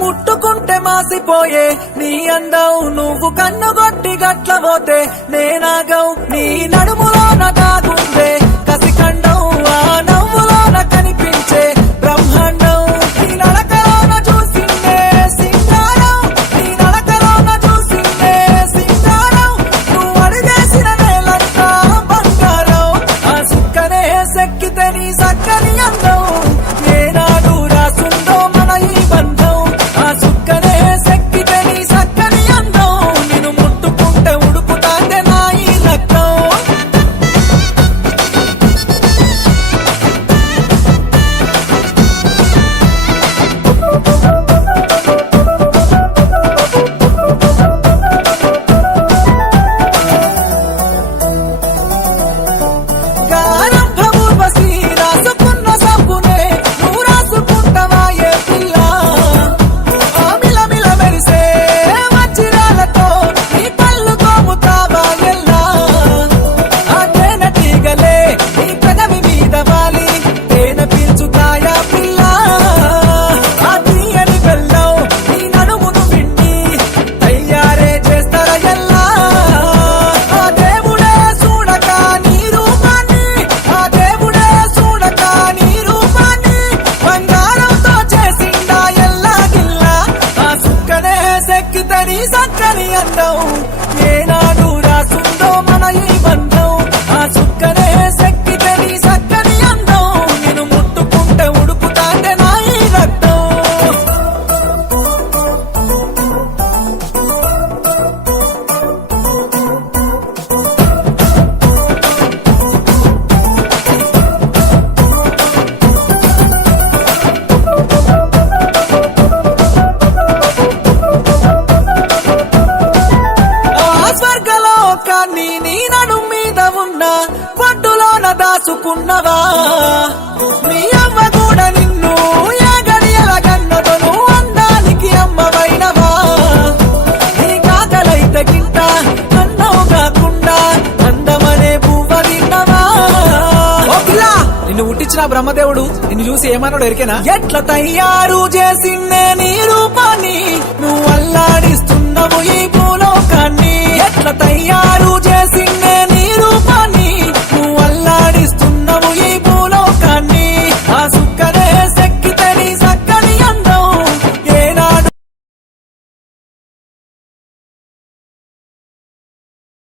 ముట్టుకుంటే మాసిపోయే నీ అందం నువ్వు కన్నుగొట్టి గట్లబోతే నేనాగం నీ నడుములోన దాగుందే కసికండం ఆ నవ్వులోన కనిపించే బ్రహ్మాండం నీ నడకలోన చూసిందే సింగారం నీ నడకలోన చూసిందే సింగారం నువ్వు అడిగేసిన నేలంతా బంగారం ఆ సుక్కనే సెక్కితే నీ సక్కని అందం ఏనాడు రాసుందో మన ఈ బంధం ఆ సుక్కనే సెక్కితే నీ సక్కని అందం నిన్ను ముట్టుకుంటే ఉడుకుతాందే నా ఈ రక్తం గారంభమూర్వశి రాసుకున్న సబ్బునే నువ్వు రాసుకుంటావా ఏ పిల్ల ఆ మిలమిల మెరిసే వజ్రాలతో నీ పళ్ళు కోముతావా ఎల్లా ఆ తేనె తీగలే నీ పెదవి మీద వాలి తేనె పీల్చుతాయా పిల్ల ఆ తీయని బెల్లం నీ నడుమును పిండి తయ్యారే చేస్తారా ఎల్లా ఆ దేవుడే చూడక నీ రూపాన్ని ఆ దేవుడే చూడక నీ రూపాన్ని బంగారంతో చేసిండా ఎల్లాగిల్లా ఆ సుక్కనే సెక్కితని సక్కని అందం ఏనాడు రాసుందో మన ఈ బంధం ఆ సుక్కనే సెక్కితని సక్కని అందం నిన్ను ముట్టుకుంటే ఉడుకుతాందే నా ఈ రక్తం ఆ స్వర్గలోకాన్ని నీ నడు మీద ఉన్న పట్టులోన దాచుకున్నవా నీ అవ్వ కూడా నిన్ను ఏ గడియలగన్నదో నువ్వు అందానికి అమ్మవైనవా నీ కాకలైతే గింట అన్నం కాకుండా అందమనే పువ్వ తిన్నవా ఓ పిల్ల నిన్ను పుట్టించిన బ్రహ్మదేవుడు నిన్ను చూసి ఏమన్నాడు ఎరికేనా ఎట్లా తయారు చేసిందే నీరు